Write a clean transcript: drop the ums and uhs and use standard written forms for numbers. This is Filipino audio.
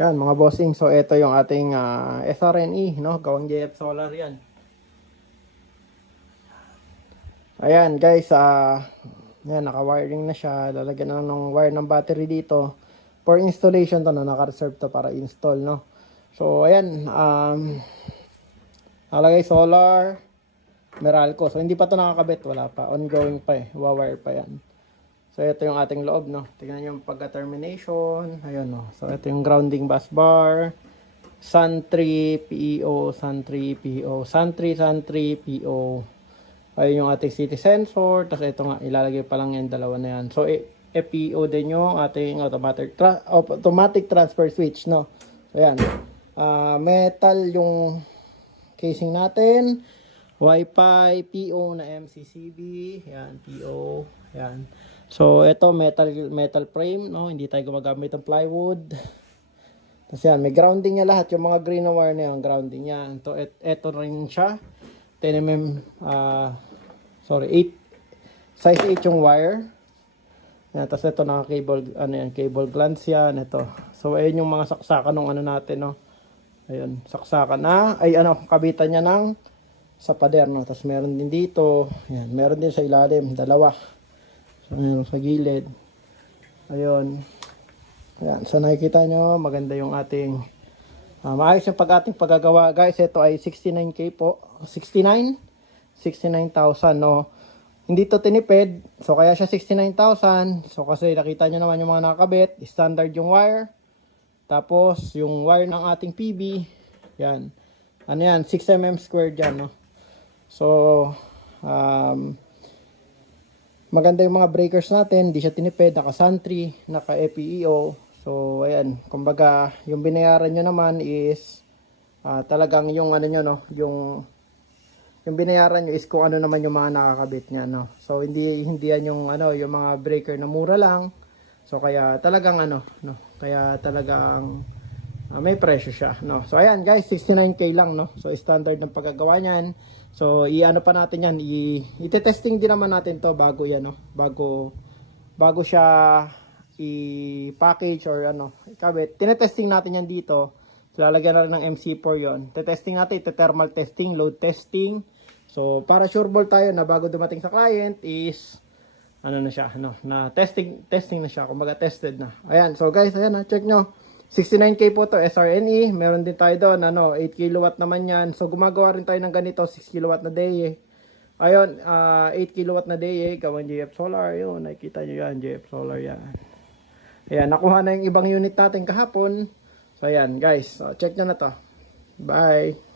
Yan mga bossing, so ito yung ating SRNE, no? Gawang JF Solar yan. Ayan guys, yan, naka-wiring na siya. Lalagyan na ng wire ng battery dito. For installation to, no? Naka-reserve to para install, no? So ayan, nakalagay solar, Meralco. So hindi pa to nakakabit, wala pa. Ongoing pa eh, wire pa yan. So ito yung ating loob, no? Tingnan yung pagka-termination. Ayun, no? So ito yung grounding bus bar. Sun 3 PEO, Sun 3 PEO, Sun 3, Sun 3 PEO. Ayun yung ating city sensor. Tapos ito nga, ilalagay pa lang yan, dalawa na yan. So FPO din yung ating automatic transfer switch, no? So ayan. Metal yung casing natin. Wi-Fi, PO na MCCB. Yan, PO. Yan. So ito metal frame, no? Hindi tayo gumagamit ng plywood. Tapos yan, may grounding niya lahat. Yung mga green wire na yan, grounding yan. So, ito rin siya. 10mm, 8. Size 8 yung wire. Yan, tapos ito naka cable, cable glands yan. Ito. So, ayun yung mga saksakan ng natin, no. Ayun, saksakan na. Kabitan niya ng sa pader, no. Tapos meron din dito. Yan, meron din sa ilalim. Dalawa. So, meron sa gilid. Ayun. Ayan, so nakikita nyo, maganda yung ating maayos yung ating paggagawa. Guys, ito ay 69k po. 69,000, no. Hindi to tinipid. So kaya siya 69,000. So kasi nakita nyo naman yung mga nakakabit. Standard yung wire. Tapos yung wire ng ating PB. Yan. Ano yan? 6mm squared yan, no. So maganda yung mga breakers natin. Hindi siya tinipid. Naka Sun 3, naka FPEO. So, ayan, kumbaga, yung binayaran nyo naman is talagang yung no, yung binayaran nyo is kung ano naman yung mga nakakabit niya, no. So, hindi yan yung yung mga breaker na mura lang. So, kaya talagang no, kaya talagang may presyo siya, no. So, ayan, guys, 69k lang, no. So, standard ng paggagawa niyan. So, pa natin yan, i-testing din naman natin to bago yan, no. Bago siya i-package or ikabit. Tinetesting natin yan dito. So, lalagyan na rin ng MC4 yon. Tetesting natin, thermal testing, load testing. So, para sure ball tayo na bago dumating sa client is na siya, na testing na siya. Kumbaga tested na. Ayan, so guys, ayan check nyo. 69k po to, SRNE. Meron din tayo doon, 8 kilowatt naman yan. So, gumagawa rin tayo ng ganito, 6 kilowatt na day. Ayun, 8 kilowatt na day, gawin JF Solar. Yun, nakikita nyo yan, JF Solar yan. Ayan, nakuha na yung ibang unit natin kahapon. So, ayan guys. So, check nyo na to. Bye!